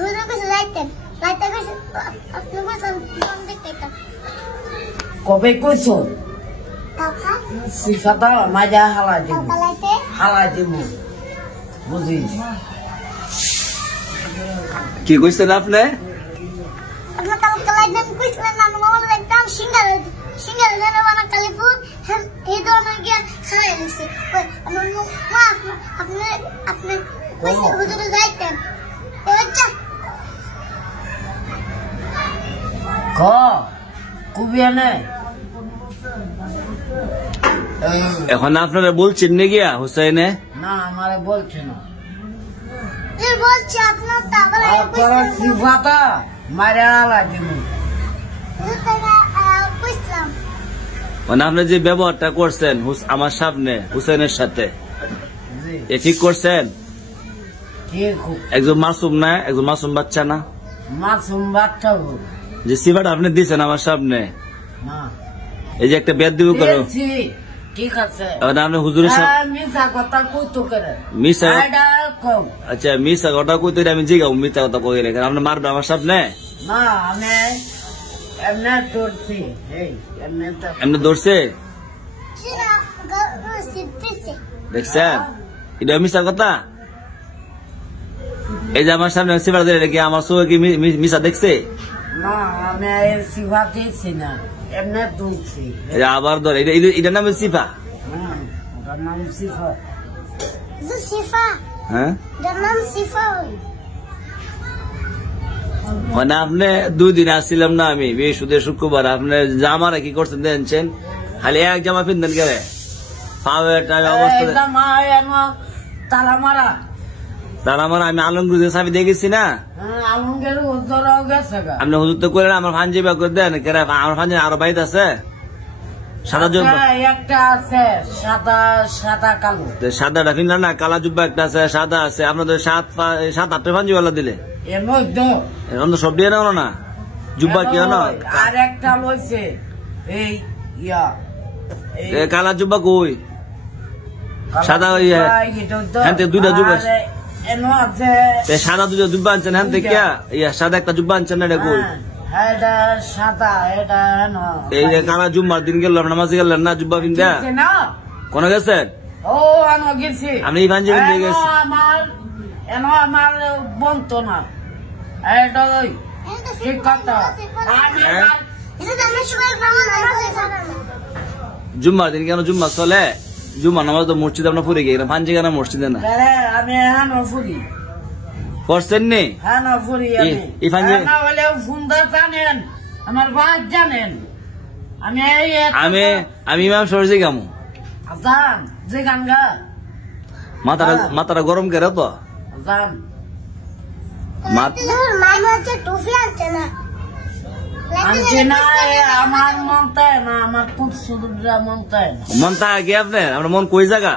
হুজুর কাছে যাইতেন লাইতে কাছে আপনি বলেন কোন দিকে কবে কইছো কাকা সিফাতা মাজা হালা দিব লাইতে হালা দিব বুঝি কি কইছেন আপনি আপনি কালকে লাইতেন কইছিলেন না মামা একদম সিঙ্গার যেন বানা কালিফুন এই ধরনের গিয়া খাই দিছে আমার মা আপনি হুজুরে যাইতেন আচ্ছা ক কুবিয়ানে এখন আপনারা বলছেন নে গিয়া হুসাইনে না আমারে বলছে না এর বলছি আপনার তাগলা আপনারা সিফাতা মারা হালা দিব কইছিলাম মানে আপনি যে ব্যবহারটা করছেন আমার সামনে হুসাইনের সাথে এ ঠিক করছেন একজন মাসুম না একজন মাসুম বাচ্চা না মাসুম বাচ্চা যে সিফাটা আপনি দিচ্ছেন আমার সামনে না এই যে একটা বেদ দিব করো ঠিক আছে আপনি হুজুরের সাথে মিশা কথা কইতো করে মিশা কম আচ্ছা মিশা কথা কইতে আমি জিগাও মিথ্যা কথা কই রেখে আপনি মারবে আমার সামনে না আমি এমনি ধরছি এমনি ধরছে কি না সিদ্ধেছে দেখছেন এটা মিশা কথা এই যে আমার সামনে সিফাটা দিয়ে রেখে আমার চোখে কি মিশা দেখছে না আমি সিফা দিয়েছি না এমনি ধরছি আবার ধর এটার নাম সিফা ওটার নাম সিফা সিফা হ্যাঁ নাম সিফা মানে আপনি 2 দিন আসছিলাম না আমি বৃহস্পতিবার শুক্রবার আপনি জামারা কি করছেন দেখছেন খালি এক জামা পিনতেন কে তালা মারা তার আমার আমি আলমগীর চাবি দিয়ে গেছি না আলমগের উদ্ধার গেছে আপনি হুজুর তো করে আমার ফাঞ্জি বা করে দেন আমার ফাঞ্জি আরো বাইত আছে সাদা জুব্বা একটা আছে সাদা সাদা কালো সাদাটা ফিনলাম না কালা জুব্বা একটা আছে সাদা আছে আপনাদের 7-8 ফাঞ্জি বেলা দিলে এর মধ্যে এখন তো সব দিয়ে নেওয়া না জুব্বা কি না আর একটা লইছে এই ইয়া কালা জুব্বা কই সাদা ওই হ্যাঁ দুইটা জুব্বা এনো আছে সাদা দুটো জুব্বা আনছেন হ্যাঁ থেকে সাদা একটা জুব্বা আনছেন না এটা কই এটা সাদা এটা এই যে কালা জুম্মার দিন গেল নামাজ গেলেন না জুব্বা পিন্দা না কোন গেছেন ও আমি গেছি আপনি এই পাঞ্জাবি দিয়ে গেছেন আমার বলতো না এটা ঠিক কথা জুম্মার দিন কেন জুম্মা চলে জুম্মা নামাজ তো মসজিদ আপনার ফুরে গিয়ে পাঞ্জি কেন মসজিদে না আমি হ্যাঁ ফুরি করছেন নি হ্যাঁ না ফুরি হলে সুন্দর জানেন আমার বাদ জানেন আমি ইমাম সরজি গামু জান যে গান গা মাথাটা গরম করে তো জান আনছে না আমার মন তাই না আমার খুব সুদূরা মন তাই না মন তা আগে আপনার আপনার মন কই জায়গা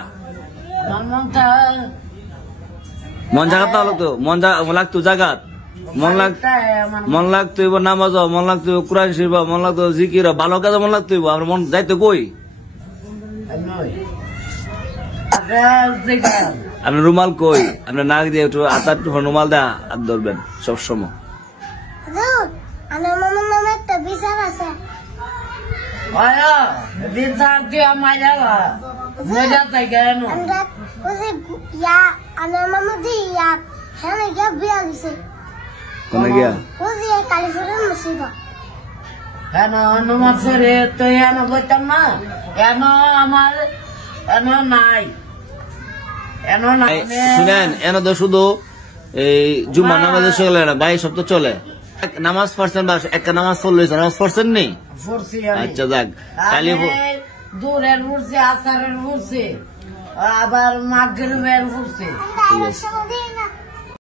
আমার মনটা মন জায়গা তো হলো তো মন লাগতো জায়গা মন লাগতো এবার নামাজ মন লাগতো কোরআন শরীফ মন লাগতো জিকির ভালো কাজ মন লাগতো আপনার মন যাইতো কই আপনার রুমাল কই আপনার নাক দিয়ে একটু আতার রুমাল দেয়া হাত ধরবেন সবসময় আমার মামার নামে একটা বিচার আছে বিচার দিয়ে মজা মজা তাই কেন আমার মামা দি হ্যাঁ গিয়া বিয়া দিছে কোনে গিয়া কালীপুরের মসজিদ হ্যাঁ নমাজ রে তো এন বলতাম না এন আমার এন নাই শুনেন এন তো শুধু এই জুম্মা নামাজে চলে না ভাই সব তো চলে নামাজ পড়ছেন বা একটা নামাজ পড়লে নামাজ পড়ছেন নি আচ্ছা যাক তাহলে দূরের পড়ছে আসারের পড়ছে আবার মাগরিবের পড়ছে সমাধি